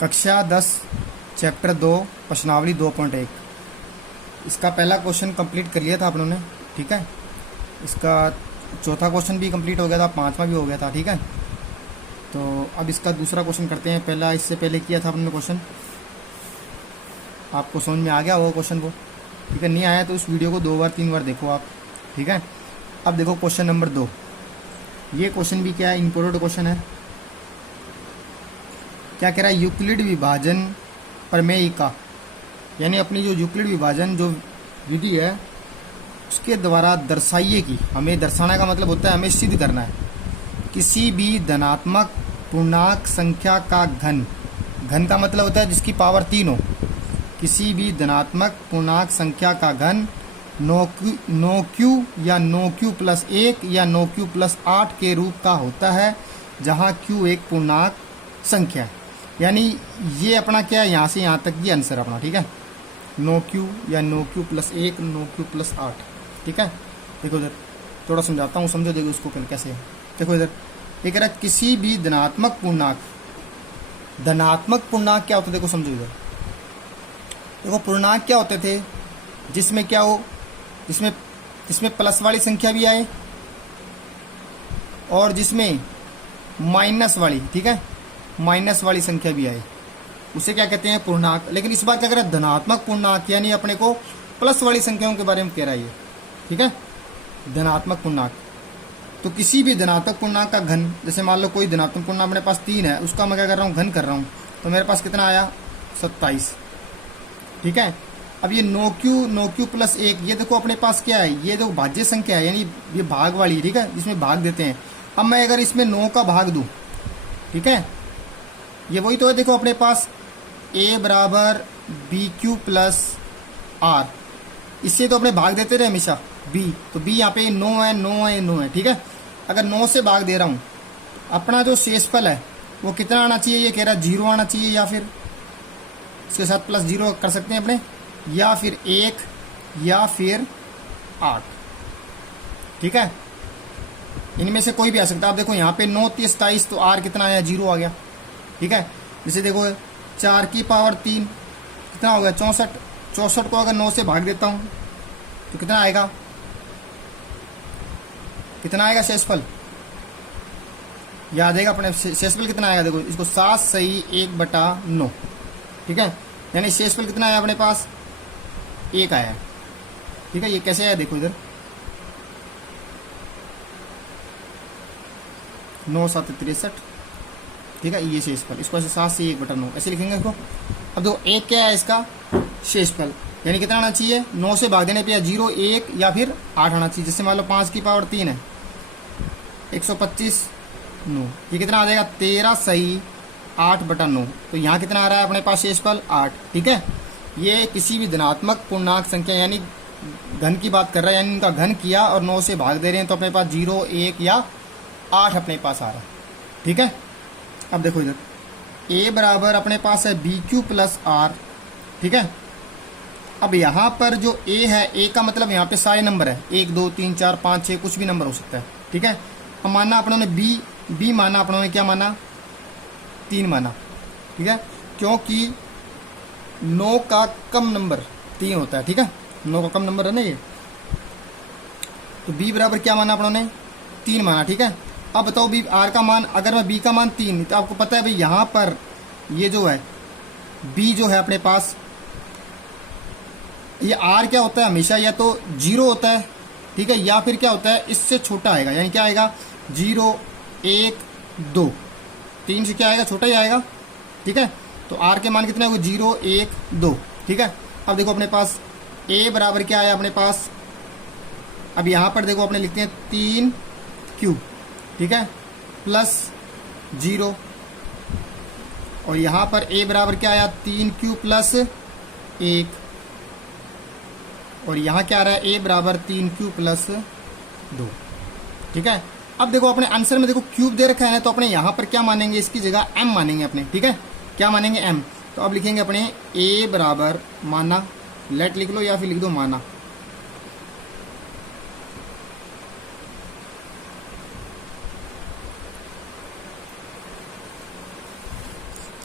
कक्षा 10 चैप्टर 2 प्रश्नावली 2.1। इसका पहला क्वेश्चन कंप्लीट कर लिया था आप लोगों ने, ठीक है। इसका चौथा क्वेश्चन भी कंप्लीट हो गया था, पांचवा भी हो गया था, ठीक है। तो अब इसका दूसरा क्वेश्चन करते हैं। पहला इससे पहले किया था आपने क्वेश्चन, आपको समझ में आ गया वो क्वेश्चन वो, ठीक है। नहीं आया तो उस वीडियो को 2 बार 3 बार देखो आप, ठीक है। अब देखो क्वेश्चन नंबर 2। ये क्वेश्चन भी क्या है, इम्पोर्टेंट क्वेश्चन है। क्या कह रहा है, यूक्लिड विभाजन प्रमेयिका, यानी अपनी जो यूक्लिड विभाजन जो विधि है उसके द्वारा दर्शाइए कि, हमें दर्शाने का मतलब होता है हमें सिद्ध करना है, किसी भी धनात्मक पूर्णांक संख्या का घन, घन का मतलब होता है जिसकी पावर 3 हो, किसी भी धनात्मक पूर्णांक संख्या का घन नो क्यू या नो क्यू प्लस 1 या नो क्यू प्लस 8 के रूप का होता है, जहाँ क्यू एक पूर्णांक संख्या है। यानी ये अपना क्या है, यहाँ से यहाँ तक ये आंसर अपना, ठीक है। नो क्यू या no Q plus 1 no Q plus 8, ठीक है। देखो इधर थोड़ा समझाता हूँ, समझो देखो इसको कैसे है। देखो इधर ये कह रहा है किसी भी धनात्मक पूर्णांक, धनात्मक पूर्णांक क्या होता है, देखो समझो इधर। देखो पूर्णांक क्या होते थे, जिसमें क्या हो, जिसमें प्लस वाली संख्या भी आए और जिसमें माइनस वाली, ठीक है, माइनस वाली संख्या भी आए, उसे क्या कहते हैं, पूर्णांक। लेकिन इस बार क्या कर रहा है, धनात्मक पूर्णांक, यानी अपने को प्लस वाली संख्याओं के बारे में कह रहा है ये, ठीक है, धनात्मक पूर्णांक। तो किसी भी धनात्मक पूर्णांक का घन, जैसे मान लो कोई धनात्मक पूर्णांक अपने पास 3 है, उसका मैं क्या कर रहा हूँ, घन कर रहा हूँ, तो मेरे पास कितना आया, 27, ठीक है। अब ये नो क्यू प्लस 1, ये देखो अपने पास क्या है, ये जो भाज्य संख्या है, यानी ये भाग वाली, ठीक है, जिसमें भाग देते हैं। अब मैं अगर इसमें 9 का भाग दूं, ठीक है, ये वही तो है, देखो अपने पास a बराबर बी क्यू प्लस आर, इससे तो अपने भाग देते रहे हमेशा b, तो b यहाँ पे 9 है, 9 है, 9 है, ठीक है। अगर 9 से भाग दे रहा हूँ, अपना जो शेषफल है वो कितना आना चाहिए, ये कह रहा है 0 आना चाहिए, या फिर इसके साथ प्लस 0 कर सकते हैं अपने, या फिर 1 या फिर 8, ठीक है। इनमें से कोई भी आ सकता है। आप देखो यहाँ पे 9 3 27, तो r कितना आया, 0 आ गया, ठीक है। जैसे देखो 4 की पावर 3 कितना हो गया, 64, 64 को अगर 9 से भाग देता हूँ तो कितना आएगा, कितना आएगा शेषफल, याद आएगा अपने शेषफल कितना आएगा, देखो इसको 7 सही 1/9, ठीक है। यानी शेषफल कितना आया अपने पास, 1 आया, ठीक है। ये कैसे आया, देखो इधर 9 7 63, ठीक है, ये शेषफल, इसको ऐसे 7 से 1/9 ऐसे लिखेंगे इसको। अब देखो 1 क्या है इसका शेषफल, यानी कितना आना चाहिए, 9 से भाग देने पे या 0 1 या फिर 8 आना चाहिए। जैसे मान लो 5 की पावर 3 है, 125 9, ये कितना आ जाएगा, 13 सही 8/9, तो यहाँ कितना आ रहा है अपने पास शेषफल 8, ठीक है। ये किसी भी धनात्मक पूर्णांक संख्या यानी घन की बात कर रहा है, यानी इनका घन किया और 9 से भाग दे रहे हैं, तो अपने पास 0 1 या 8 अपने पास आ रहा है, ठीक है। अब देखो इधर a बराबर अपने पास है बी क्यू प्लस आर, ठीक है। अब यहाँ पर जो a है, a का मतलब यहाँ पे सारे नंबर है, 1 2 3 4 5 6 कुछ भी नंबर हो सकता है, ठीक है। अब माना अपनों ने b माना, अपनों ने क्या माना, 3 माना, ठीक है, क्योंकि 9 का कम नंबर 3 होता है, ठीक है, 9 का कम नंबर है ना ये, तो b बराबर क्या माना अपनों ने, 3 माना, ठीक है। अब बताओ b r का मान, अगर मैं b का मान 3, तो आपको पता है भाई यहाँ पर ये जो है b जो है अपने पास, ये r क्या होता है हमेशा, या तो 0 होता है, ठीक है, या फिर क्या होता है इससे छोटा आएगा, यानी क्या आएगा 0 1 2, 3 से क्या आएगा, छोटा ही आएगा, ठीक है। तो r के मान कितने होंगे, 0 1 2, ठीक है। अब देखो अपने पास a बराबर क्या आया अपने पास, अब यहाँ पर देखो अपने लिखते हैं 3 क्यूब, ठीक है, प्लस 0, और यहाँ पर a बराबर क्या आया, 3 क्यू प्लस 1, और यहाँ क्या आ रहा है, a बराबर 3 क्यू प्लस 2, ठीक है। अब देखो अपने आंसर में देखो क्यूब दे रखा है, तो अपने यहाँ पर क्या मानेंगे, इसकी जगह m मानेंगे अपने, ठीक है, क्या मानेंगे m। तो अब लिखेंगे अपने a बराबर माना, लेट लिख लो या फिर लिख दो माना,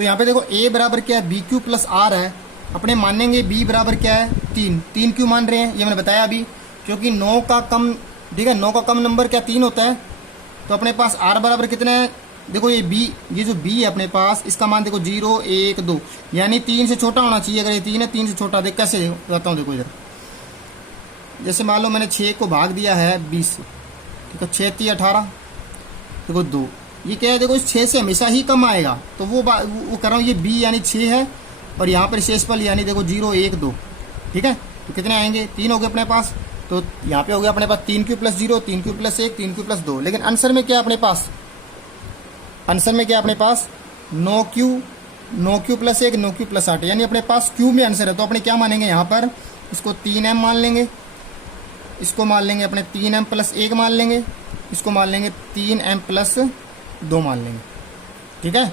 तो यहाँ पे देखो a बराबर क्या है, बी क्यू प्लस आर है, अपने मानेंगे b बराबर क्या है 3। 3 क्यों मान रहे हैं ये मैंने बताया अभी, क्योंकि 9 का कम, ठीक है, 9 का कम नंबर क्या 3 होता है। तो अपने पास r बराबर कितना है, देखो ये b, ये जो b है अपने पास, इसका मान देखो 0 1 2, यानी 3 से छोटा होना चाहिए। अगर ये 3 है, 3 से छोटा, देख कैसे बताता हूँ, देखो इधर जैसे मान लो मैंने 6 को भाग दिया है 20 से, देखो 6 3 18, देखो 2, ये क्या है, देखो इस 6 से हमेशा ही कम आएगा। तो वो कर रहा हूँ, ये b यानी 6 है, और यहाँ पर शेषफल यानी देखो 0 1 2, ठीक है। तो कितने आएंगे, 3 हो गए अपने पास। तो यहाँ पे हो गया अपने पास 3 Q plus 0, 3 Q plus 1, 3 Q plus 2। लेकिन आंसर में क्या है अपने पास, आंसर में क्या है अपने पास 9 क्यू प्लस 1, 9 क्यू प्लस 8, यानी अपने पास क्यू में आंसर है। तो अपने क्या मानेंगे यहाँ पर, इसको 3m मान लेंगे, इसको मान लेंगे अपने 3m प्लस 1 मान लेंगे, इसको मान लेंगे 3m प्लस 2 मान लेंगे, ठीक है।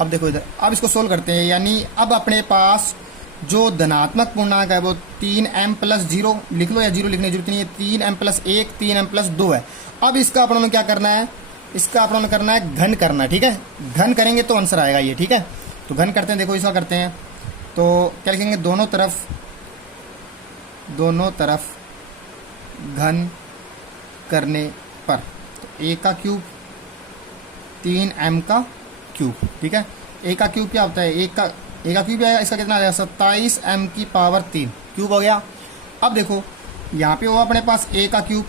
अब देखो इधर, अब इसको सोल्व करते हैं, यानी अब अपने पास जो धनात्मक पूर्णांक है वो 3m प्लस 0 लिख लो, या 0 लिखने की जरूरत नहीं है, 3m प्लस 1, 3m प्लस 2 है। अब इसका अपनों ने क्या करना है, इसका अपनों ने करना है घन करना है, ठीक है। घन करेंगे तो आंसर आएगा ये, ठीक है। तो घन करते हैं, देखो इसका करते हैं, तो क्या लिखेंगे, दोनों तरफ घन करने पर, तो a का क्यूब 3m का क्यूब, ठीक है। a का क्यूब क्या होता है, a का क्यूब आएगा, इसका कितना आ जाएगा 27m की पावर 3 क्यूब हो गया। अब देखो यहाँ पे हुआ अपने पास a का क्यूब।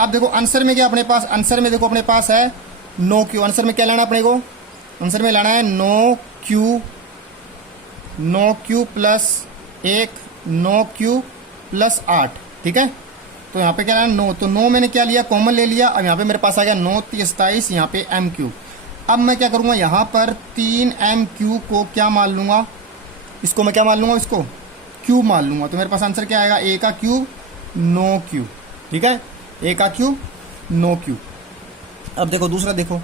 अब देखो आंसर में क्या अपने पास, आंसर में देखो अपने पास है 9 क्यू। आंसर में क्या लाना अपने को, आंसर में लाना है 9 क्यू प्लस 1, 9 क्यू प्लस 8, ठीक है। तो यहाँ पे क्या लाना 9, तो 9 मैंने क्या लिया, कॉमन ले लिया। अब यहाँ पे मेरे पास आ गया 9 27, यहाँ पे m क्यूब। अब मैं क्या करूँगा, यहाँ पर 3m क्यूब को क्या मान लूँगा, इसको मैं क्या मान लूँगा, इसको क्यूब मान लूँगा। तो मेरे पास आंसर क्या आएगा, a का क्यूब 9 क्यूब, ठीक है, a का क्यूब 9 क्यूब। अब देखो दूसरा, देखो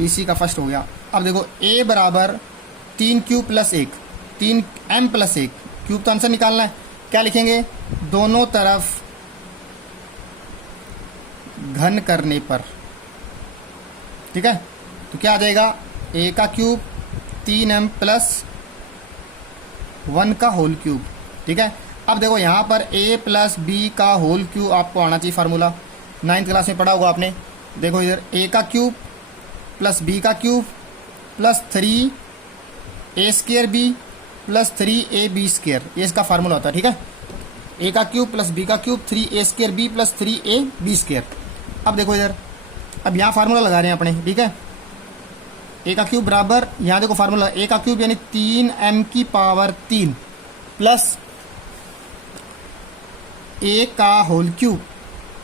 इसी का फर्स्ट हो गया। अब देखो a बराबर 3 cube plus 1, 3m plus 1 cube, तो आंसर निकालना है। क्या लिखेंगे, दोनों तरफ घन करने पर, ठीक है। तो क्या आ जाएगा, a का क्यूब 3m प्लस 1 का होल क्यूब, ठीक है। अब देखो यहाँ पर a प्लस बी का होल क्यूब आपको आना चाहिए, फार्मूला 9th क्लास में पढ़ा होगा आपने। देखो इधर a का क्यूब प्लस b का cube plus 3a square b plus 3ab square, ये इसका फार्मूला होता है, ठीक है। a का क्यूब प्लस b का cube 3a square b plus 3ab square. अब देखो इधर, अब यहाँ फार्मूला लगा रहे हैं अपने, ठीक है। a का क्यूब बराबर, यहाँ देखो फार्मूला, a का क्यूब यानी 3m की पावर 3 प्लस a का whole cube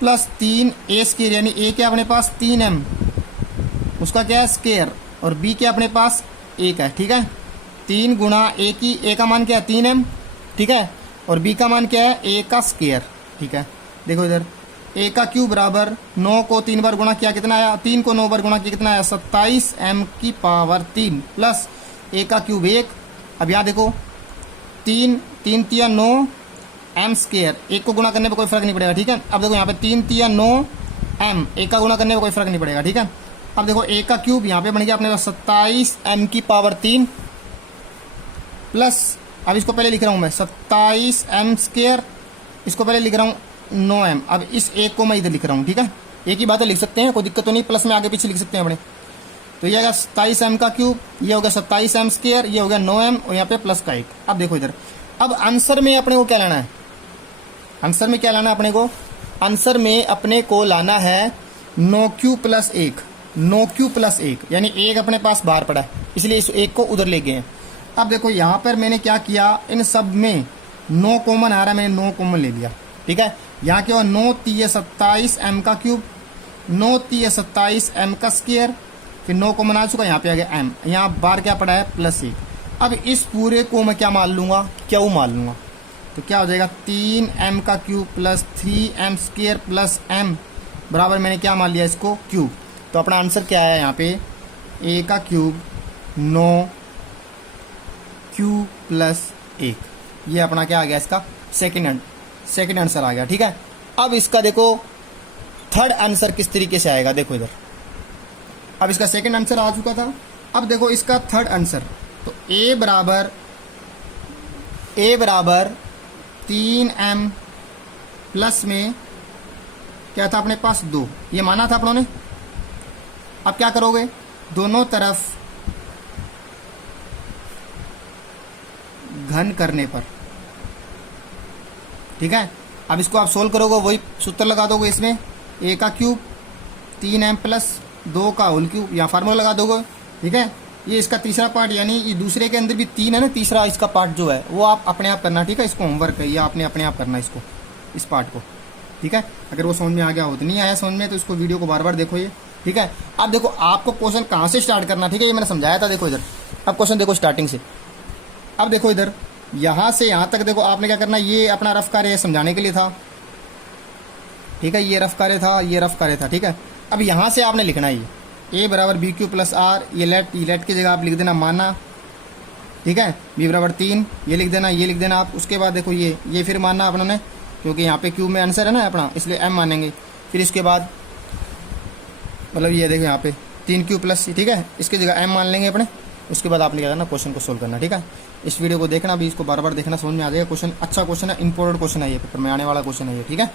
plus 3a square, यानी a क्या अपने पास 3m, उसका क्या है स्क्वायर, और b क्या अपने पास 1 है, ठीक है। 3 गुणा a की, a का मान क्या है 3m, ठीक है, और b का मान क्या है a का स्क्वायर, ठीक है। देखो इधर a का क्यूब बराबर 9 को 3 बार गुणा किया कितना आया, 3 को 9 बार गुणा किया कितना आया 27m की पावर 3 प्लस a का क्यूब 1। अब यहाँ देखो 3 3 तिया 9 m स्क्वायर, 1 को गुणा करने पर कोई फर्क नहीं पड़ेगा, ठीक है। अब देखो यहाँ पे 3 तिया 9 m, 1 का गुणा करने पर कोई फर्क नहीं पड़ेगा, ठीक है। अब देखो a का क्यूब यहाँ पे बन गया अपने पास 27m की पावर 3 प्लस, अब इसको पहले लिख रहा हूँ मैं 27m स्क्वायर, इसको पहले लिख रहा हूँ 9m। अब इस एक को मैं इधर लिख रहा हूँ, ठीक है। एक ही बात है, लिख सकते हैं, कोई दिक्कत तो नहीं, प्लस में आगे पीछे लिख सकते हैं अपने। तो ये आ गया 27m का क्यूब, ये हो गया 27m स्क्वायर, ये हो गया 9m, और यहाँ पे प्लस का 1। अब देखो इधर, अब आंसर में अपने को क्या लाना है, आंसर में क्या लाना है अपने को, आंसर में अपने को लाना है 9q प्लस 1, 9q प्लस 1, यानी 1 अपने पास बाहर पड़ा है, इसलिए इस 1 को उधर ले गए। अब देखो यहाँ पर मैंने क्या किया, इन सब में 9 कॉमन आ रहा है, मैंने 9 कॉमन ले लिया, ठीक है। यहाँ क्या हुआ 9 3 27m का क्यूब, 9 3 27m का स्क्वायर, फिर 9 कॉमन आ चुका, यहाँ पे आ गया m, यहाँ बार क्या पड़ा है प्लस 1। अब इस पूरे को मैं क्या मान लूँगा, क्यू मान लूँगा। तो क्या हो जाएगा 3m का cube plus 3m square plus m बराबर, मैंने क्या मान लिया इसको क्यूब। तो अपना आंसर क्या है यहाँ पे, a का क्यूब 9q प्लस 1, ये अपना क्या आ गया, इसका सेकेंड आंसर आ गया, ठीक है। अब इसका देखो थर्ड आंसर किस तरीके से आएगा, देखो इधर। अब इसका सेकंड आंसर आ चुका था, अब देखो इसका थर्ड आंसर। तो a बराबर 3m प्लस में क्या था अपने पास 2, ये माना था अपनों ने। अब क्या करोगे, दोनों तरफ घन करने पर, ठीक है। अब इसको आप सोल्व करोगे, वही सूत्र लगा दोगे इसमें, a का क्यूब 3m प्लस 2 का होल क्यूब, यहाँ फार्मूला लगा दोगे, ठीक है। ये इसका तीसरा पार्ट, यानी ये दूसरे के अंदर भी 3 है ना, तीसरा इसका पार्ट जो है वो आप अपने आप करना, ठीक है। इसको होमवर्क है, या आपने अपने आप करना इसको, इस पार्ट को, ठीक है। अगर वो समझ में आ गया हो तो, नहीं आया समझ में तो इसको वीडियो को बार बार देखो ये, ठीक है। अब देखो आपको क्वेश्चन कहाँ से स्टार्ट करना, ठीक है, ये मैंने समझाया था, देखो इधर। अब क्वेश्चन देखो स्टार्टिंग से, अब देखो इधर यहाँ से यहाँ तक देखो आपने क्या करना, ये अपना रफ कार्य समझाने के लिए था, ठीक है। ये रफ कार्य था, ये रफ कार्य था, ठीक है। अब यहाँ से आपने लिखना है ये a बराबर बी क्यू प्लस आर, ये लेट की जगह आप लिख देना माना, ठीक है। b बराबर 3 ये लिख देना, ये लिख देना आप। उसके बाद देखो ये फिर मानना अपनों, क्योंकि यहाँ पे क्यूब में आंसर है ना अपना, इसलिए m मानेंगे। फिर इसके बाद मतलब ये देखो यहाँ पे 3q प्लस, ठीक है, इसकी जगह m मान लेंगे अपने। उसके बाद आपने क्या करना, क्वेश्चन को सोल्व करना, ठीक है। इस वीडियो को देखना भी, इसको बार बार देखना, समझ में आ जाएगा क्वेश्चन। अच्छा क्वेश्चन है, इंपॉर्टेंट क्वेश्चन है ये, पेपर में आने वाला क्वेश्चन है ये, ठीक है।